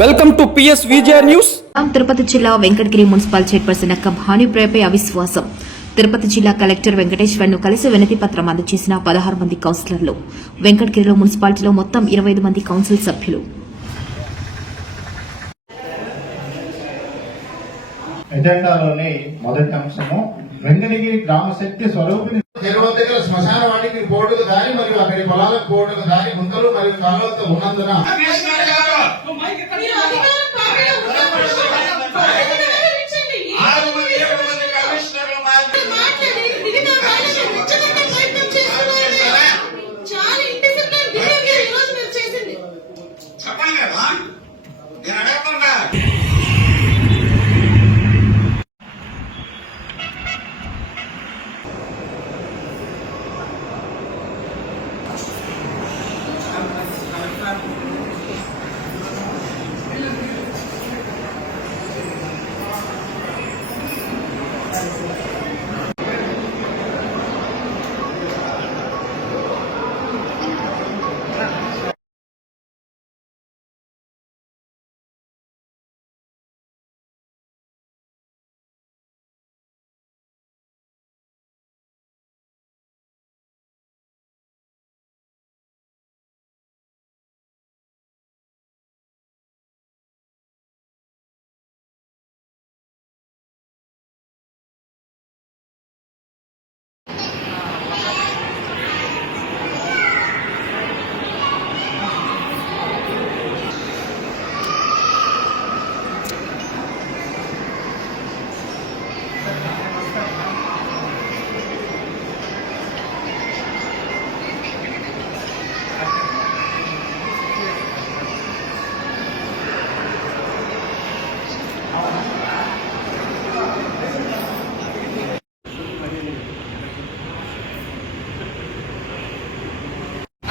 Welcome to PS Vijaya news. Tirupati జిల్లా Venkatagiri municipal chairperson అక్క భానుప్రియపై అవిశ్వాసం. తిరుపతి జిల్లా కలెక్టర్ వెంకటేశ్వర్ ను కలిసి వినతి పత్రం అందజేసిన 16 మంది కౌన్సిలర్లు. వెంకటగిరిలో మున్సిపాలిటీలో మొత్తం 25 మంది కౌన్సిల్ సభ్యులు. ఎజెండాలోని మొదటి అంశము వెంకటగిరి గ్రామ శక్తి స్వరూపిణి చెరువు దగ్గర శ్మశాన వాటికి బోర్డుకు దారి మరియు అక్కడి పొలాలకు బోర్డుకు దారి గుంతలు మరియు కాలువలతో ఉన్నందున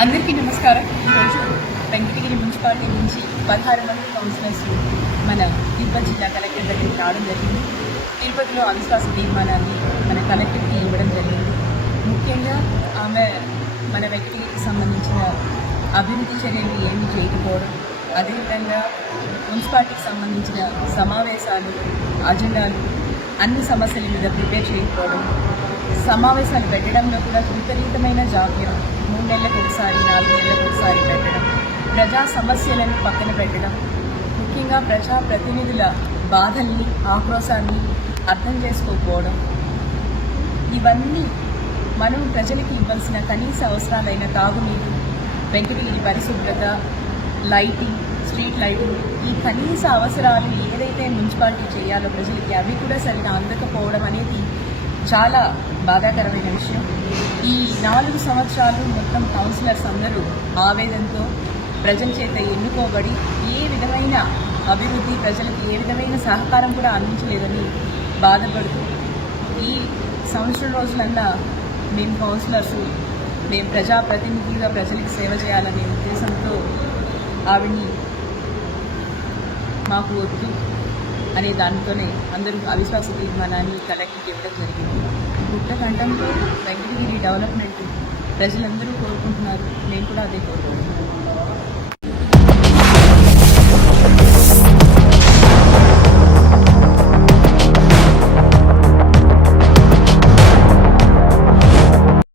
అందరికీ నమస్కారం. ఈరోజు వెంకటగిరి మున్సిపాలిటీ నుంచి 16 మంది కౌన్సిలర్స్ మన తిరుపతి జిల్లా కలెక్టర్ దగ్గరికి రావడం జరిగింది. తిరుపతిలో అవిశ్వాస తీర్మానాన్ని మన కలెక్టర్కి ఇవ్వడం జరిగింది. ముఖ్యంగా ఆమె మన వెంకటగిరికి సంబంధించిన అభివృద్ధి చర్యలు ఏమీ చేయకపోవడం, అదేవిధంగా మున్సిపాలిటీకి సంబంధించిన సమావేశాలు అజెండాలు అన్ని సమస్యల మీద ప్రిపేర్ చేయకపోవడం, సమావేశాలు పెట్టడంలో కూడా విపరీతమైన జాప్యం, 3 నెలలకు ఒకసారి 4 నెలలకు ఒకసారి పెట్టడం, ప్రజా సమస్యలను పక్కన పెట్టడం, ముఖ్యంగా ప్రజాప్రతినిధుల బాధల్ని ఆక్రోశాన్ని అర్థం చేసుకోకపోవడం, ఇవన్నీ మనం ప్రజలకి ఇవ్వాల్సిన కనీస అవసరాలైన తాగునీరు, వెంకటగిరి పరిశుభ్రత, లైటింగ్, స్ట్రీట్ లైటింగ్, ఈ కనీస అవసరాలు ఏదైతే మున్సిపాలిటీ చేయాలో ప్రజలకి అవి కూడా సరిగా అందకపోవడం అనేది చాలా బాధాకరమైన విషయం. ఈ 4 సంవత్సరాలు మొత్తం కౌన్సిలర్స్ అందరూ ఆవేదనతో ప్రజల చేత ఎన్నుకోబడి ఏ విధమైన అభివృద్ధి, ప్రజలకు ఏ విధమైన సహకారం కూడా అందించలేదని బాధపడుతూ ఈ సంవత్సరం రోజులన్నా మేము కౌన్సిలర్స్, మేము ప్రజాప్రతినిధిగా ప్రజలకు సేవ చేయాలనే ఉద్దేశంతో ఆవిడ్ని మాకు వద్దు అనే దానితోనే అందరూ అవిశ్వాస తీర్మానాన్ని కలెక్టర్కి ఇవ్వడం జరిగింది. గుట్టకంఠంతో వెంకటగిరి డెవలప్మెంట్ ప్రజలందరూ కోరుకుంటున్నారు, నేను కూడా అదే కోరుకుంటున్నాను.